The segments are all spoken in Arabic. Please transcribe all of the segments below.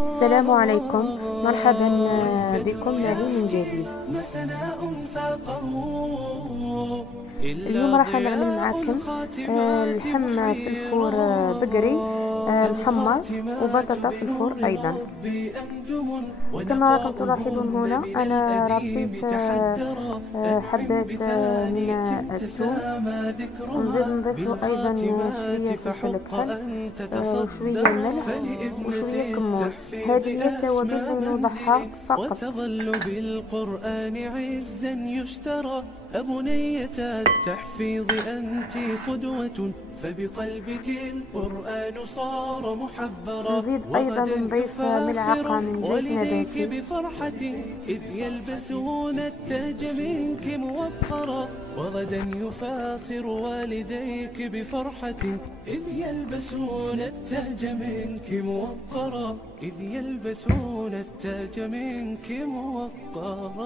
السلام عليكم، مرحبا بكم معي من جديد. اليوم راح نعمل معكم لحم في الفور بقري محمر وبطاطا في الفور ايضا. كما راكم تلاحظون هنا انا ربيت حبات من الثوم، ونزيد نضيف له ايضا شويه فلفل اكحل وشويه ملح وشويه كمون. هذه هي التوابل اللي نوضعها فقط. تظل بالقرآن عزا يشترى أبنية التحفيظ أنت قدوة، فبقلبك القرآن صار محبرا. نزيد أيضا نضيف ملعقة من زيت نباتي بفرحة إذ يلبسون التاج منك موقرا، وغدا يفاخر والديك بفرحة إذ يلبسون التاج منك موقرا، إذ يلبسون التاج منك موقرا.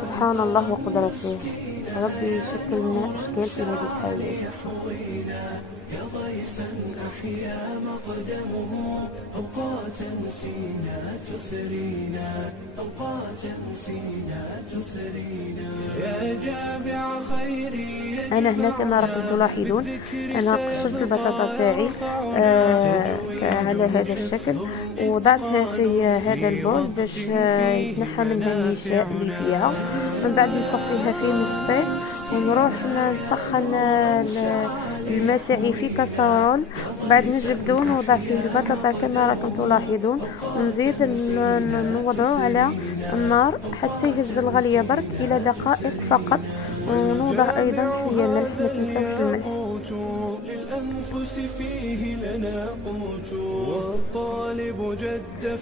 سبحان الله وقدرته، ربي يشكل لنا أشكال في هذه الحياة. يا ضيفا أحيا مقدمه أوقاتا فينا تثرينا، أوقاتا فينا تثرينا، يا جامع خيري. أنا هنا كما راكم تلاحظون أنا قشرت البطاطا تاعي على هذا الشكل، ووضعتها في هذا البول باش يتنحى منها النشاء اللي فيها. من بعد نصفيها في مصفاة ونروح نسخن الماء تاعي في كاسرول، وبعد نجبدو ونوضع فيه البطاطا كما راكم تلاحظون، ونزيد نوضعو على النار حتى يهز الغلية برك إلى دقائق فقط، ونوضع أيضا شوية ملح، ما تنساوش الملح.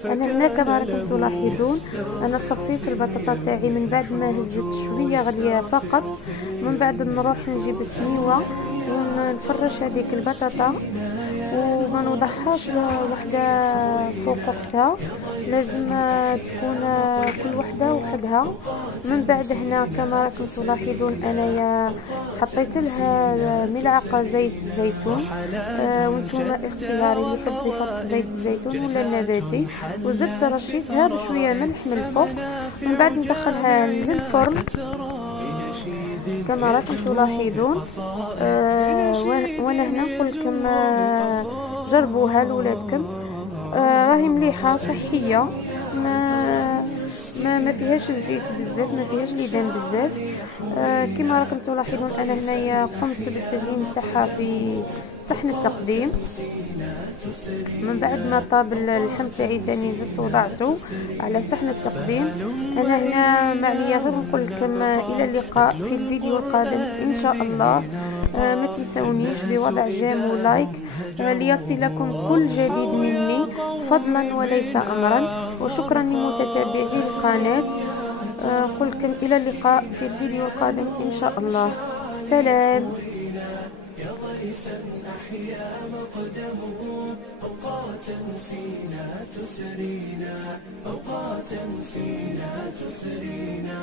أنا هنا كما راكم تلاحظون أنا صفيت البطاطا تاعي من بعد ما هزت شوية غلية فقط. من بعد نروح نجيب سنيوة ونفرش هذيك البطاطا وما نوضعهاش وحده فوق وحدها، لازم تكون كل وحده وحدها. من بعد هنا كما راكم تلاحظون انايا حطيت لها ملعقه زيت الزيتون، وانتم اختياري اللي يحب يحط زيت الزيتون ولا النباتي، وزدت رشيتها بشويه ملح من الفوق. من بعد ندخلها للفرن كما راكم تلاحظون. وانا هنا نقول لكم جربوها لولادكم، راهي مليحه صحيه، ما فيهاش الزيت بزاف، ما فيهاش ليدان بزاف. كما راكم تلاحظون انا هنايا قمت بالتزيين تاعها في صحن التقديم. من بعد ما طاب اللحم تاعي تاني زدت وضعته على صحن التقديم. انا هنا معنيه غير نقول لكم الى اللقاء في الفيديو القادم ان شاء الله. ما تنسونيش بوضع جيم ولايك ليصلكم كل جديد مني فضلا وليس امرا، وشكرا لمتتبعي القناه. نقول لكم الى اللقاء في الفيديو القادم ان شاء الله. سلام. يا ضيفا أحيا مقدمه أوقاتا فينا تثرينا، أوقاتا فينا تثرينا.